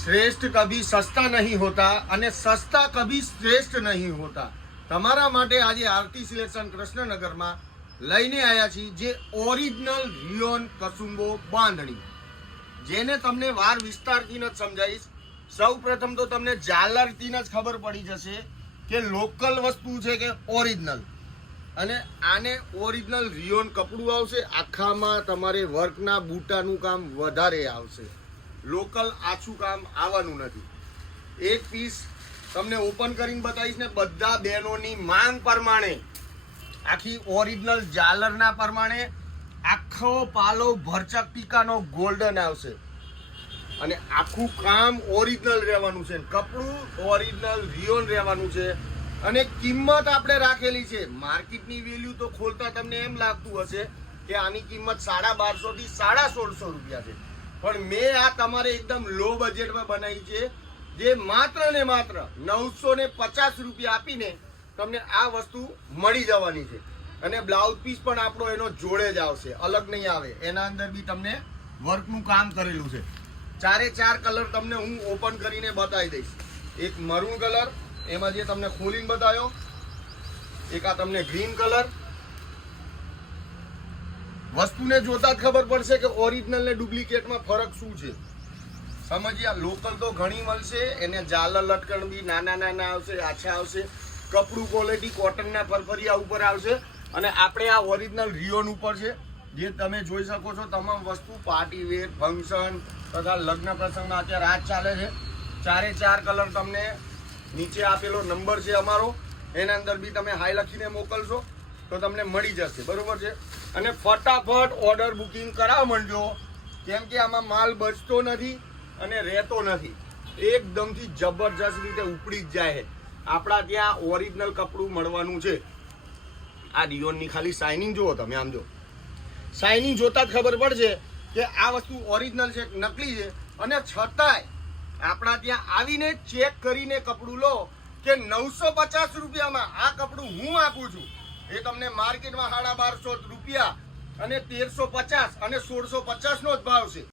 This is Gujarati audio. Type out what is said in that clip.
श्रेष्ठ कभी सस्ता नहीं होता અને સસ્તા કભી શ્રેષ્ઠ નહીં હોતા। તમારા માટે આજે આરતી સિલેક્શન કૃષ્ણનગરમાં લઈને આવ્યા છીએ જે ઓરિજિનલ રિયોન કસુંબો બાંધણી, જેને તમને વાર વિસ્તારથી ન સમજાવીશ। સૌ પ્રથમ તો તમને ઝાલરથી જ ખબર પડી જશે કે લોકલ વસ્તુ છે કે ઓરિજિનલ, અને આને ઓરિજિનલ રિયોન કપડું આવશે। આખામાં તમારે વર્કના બૂટાનું કામ વધારે આવશે, લોકલ આછું કામ આવવાનું નથી। એક પીસ તમને ઓપન કરીને બતાવીશ ને બધા બહેનોની માંગ પ્રમાણે આખી ઓરિજિનલ ઝાલરના પ્રમાણે આખો પાલો ભરચક ટીકાનો ગોલ્ડન આવશે અને આખું કામ ઓરિજિનલ રહેવાનું છે, કપડું ઓરિજિનલ રિયોન રહેવાનું છે અને કિંમત આપણે રાખેલી છે। માર્કેટની વેલ્યુ તો ખોલતા તમને એમ લાગતું હશે કે આની કિંમત 1250 થી 1650 રૂપિયા છે, પણ મેં આ તમારે એકદમ લો બજેટમાં બનાવી છે, જે માત્ર ને માત્ર 950 રૂપિયા આપીને તમને આ વસ્તુ મળી જવાની છે। અને બ્લાઉઝ પીસ પણ આપણો એનો જોડે જ આવશે, અલગ નહીં આવે। એના અંદર બી તમને વર્કનું કામ કરેલું છે। 4 કલર તમને હું ઓપન કરીને બતાવી દઈશ। એક મરૂન કલર, એમાં જે તમને ખોલીને બતાવ્યો, એક આ તમને ગ્રીન કલર। વસ્તુને જોતા જ ખબર પડશે કે ઓરિજિનલ ને ડુપ્લિકેટમાં ફરક શું છે, સમજ્યા। લોકલ તો ઘણી મળશે, એને ઝાલર લટકણ બી નાના નાના આવશે, આછા આવશે, કપડું ક્વોલિટી કોટનના ફરફરિયા ઉપર આવશે અને આપણે આ ઓરિજિનલ રિયોન ઉપર છે, જે તમે જોઈ શકો છો। તમામ વસ્તુ પાર્ટી વેર, ફંક્શન તથા લગ્ન પ્રસંગમાં અત્યારે રાત ચાલે છે। 4 કલર તમને નીચે આપેલો નંબર છે અમારો, એના અંદર બી તમે હાઈ લખીને મોકલશો તો તમને મળી જશે, બરોબર છે। અને ફટાફટ ઓર્ડર બુકિંગ કરાવ માંડજો, કેમ કે આમાં માલ બચતો નથી અને રહેતો નથી, એકદમથી જબરજસ્ત રીતે ઉપડી જ જાય છે। આપણા ત્યાં ઓરિજિનલ કપડું મળવાનું છે। આ રિયોનની ખાલી શાઇનિંગ જુઓ તમે, આમ જો શાઇનિંગ જોતા જ ખબર પડશે કે આ વસ્તુ ઓરિજિનલ છે નકલી છે, અને છતાંય આપણા ત્યાં આવીને ચેક કરીને કપડું લો કે 950 રૂપિયામાં આ કપડું હું આપું છું, એ તમને માર્કેટમાં 1250 રૂપિયા અને 1350 અને 1650 નો જ ભાવ છે।